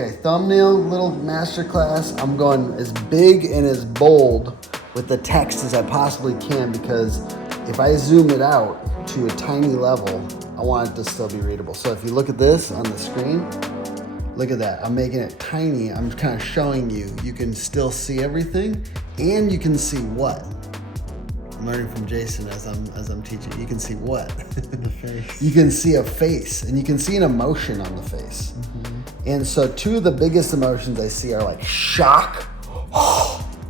Okay, thumbnail, little masterclass. I'm going as big and as bold with the text as I possibly can, because if I zoom it out to a tiny level, I want it to still be readable. So if you look at this on the screen, look at that. I'm making it tiny. I'm kind of showing you. You can still see everything, and you can see what? I'm learning from Jason as I'm teaching. You can see what? The face. You can see a face, and you can see an emotion on the face. And so two of the biggest emotions I see are like shock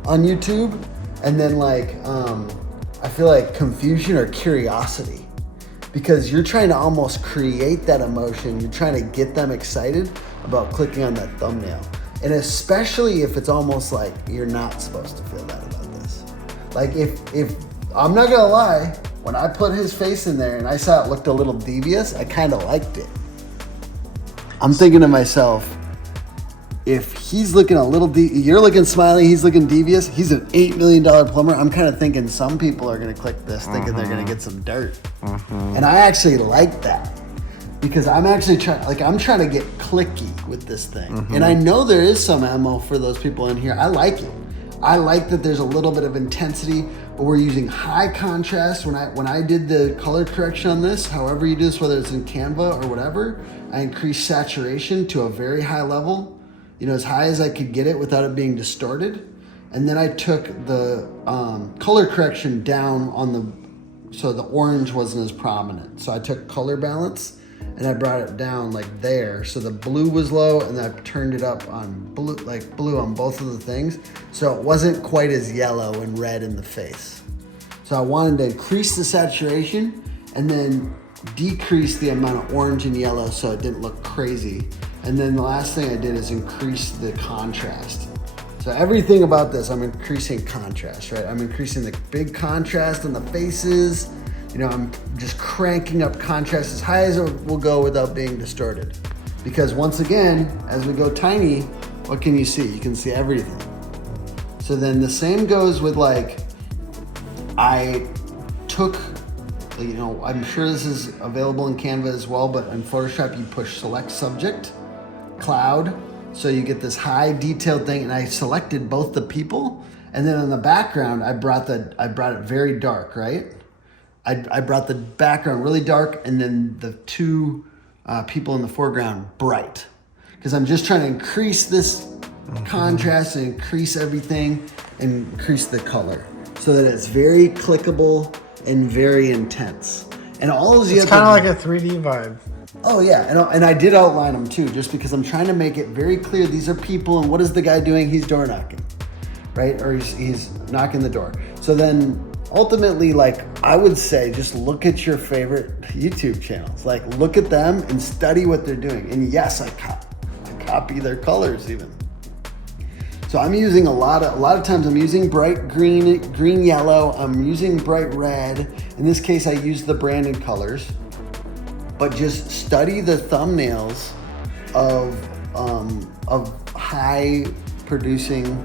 on YouTube, and then like I feel like confusion or curiosity, because you're trying to almost create that emotion. You're trying to get them excited about clicking on that thumbnail. And especially if it's almost like you're not supposed to feel that about this. Like if I'm not gonna lie, when I put his face in there and I saw it looked a little devious, I kind of liked it. I'm thinking to myself, if he's looking a little, you're looking smiley, he's looking devious, he's an $8 million plumber. I'm kind of thinking some people are gonna click this thinking they're gonna get some dirt. And I actually like that, because I'm actually I'm trying to get clicky with this thing. And I know there is some ammo for those people in here. I like it. I like that there's a little bit of intensity, but we're using high contrast. When I did the color correction on this, however you do this, whether it's in Canva or whatever, I increased saturation to a very high level, as high as I could get it without it being distorted. And then I took the color correction down on so the orange wasn't as prominent. So I took color balance and I brought it down like there. So the blue was low, and I turned it up on blue on both of the things. So it wasn't quite as yellow and red in the face. So I wanted to increase the saturation and then decrease the amount of orange and yellow so it didn't look crazy. And then the last thing I did is increase the contrast. So everything about this, I'm increasing contrast, right? I'm increasing the big contrast on the faces. I'm just cranking up contrast as high as it will go without being distorted. Because once again, as we go tiny, what can you see? You can see everything. So then the same goes with I took, I'm sure this is available in Canva as well, but in Photoshop you push select subject, cloud, so you get this high detailed thing, and I selected both the people, and then in the background I brought it very dark, right? I brought the background really dark, and then the two people in the foreground bright, because I'm just trying to increase this contrast and increase everything and increase the color so that it's very clickable and very intense. And all of the it's kind of like a 3D vibe. Oh yeah, and I did outline them too, just because I'm trying to make it very clear these are people, and what is the guy doing? He's door knocking, right? Or he's knocking the door. So then ultimately, I would say, just look at your favorite YouTube channels. Look at them and study what they're doing. And yes, I copy their colors even. So I'm using a lot of times I'm using bright green, yellow. I'm using bright red. In this case, I use the branded colors. But just study the thumbnails of high producing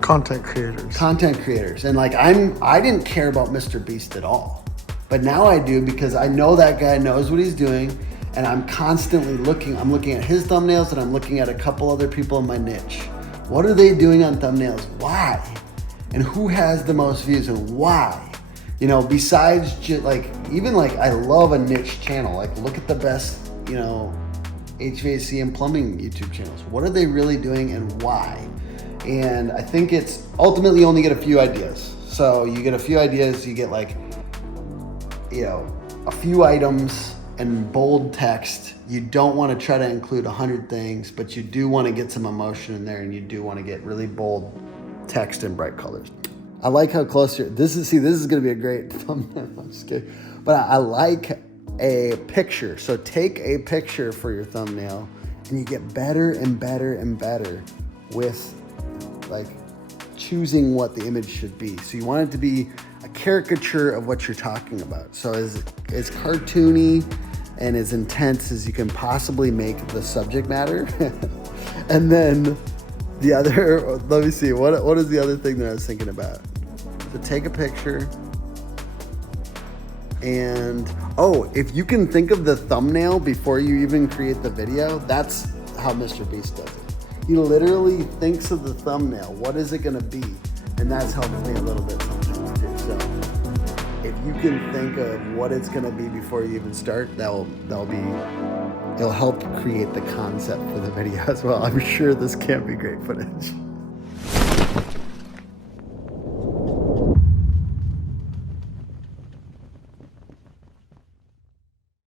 content creators. And I didn't care about Mr. Beast at all, but now I do, because I know that guy knows what he's doing, and I'm constantly looking. I'm looking at his thumbnails, and I'm looking at a couple other people in my niche. What are they doing on thumbnails? Why? And who has the most views and why? Besides just I love a niche channel. Look at the best, HVAC and plumbing YouTube channels. What are they really doing and why? And I think it's ultimately you only get a few ideas. So you get a few ideas, you get a few items and bold text. You don't want to try to include 100 things, but you do want to get some emotion in there, and you do want to get really bold text and bright colors. I like how close this is going to be a great thumbnail. I'm just kidding. But I like a picture. So take a picture for your thumbnail, and you get better and better and better with choosing what the image should be. So you want it to be a caricature of what you're talking about. So as cartoony and as intense as you can possibly make the subject matter. And then the other, let me see, what is the other thing that I was thinking about? So take a picture, and if you can think of the thumbnail before you even create the video, that's how Mr. Beast does it. He literally thinks of the thumbnail. What is it going to be? And that's helped me a little bit sometimes too. So if you can think of what it's going to be before you even start, it'll help create the concept for the video as well. I'm sure this can't be great footage.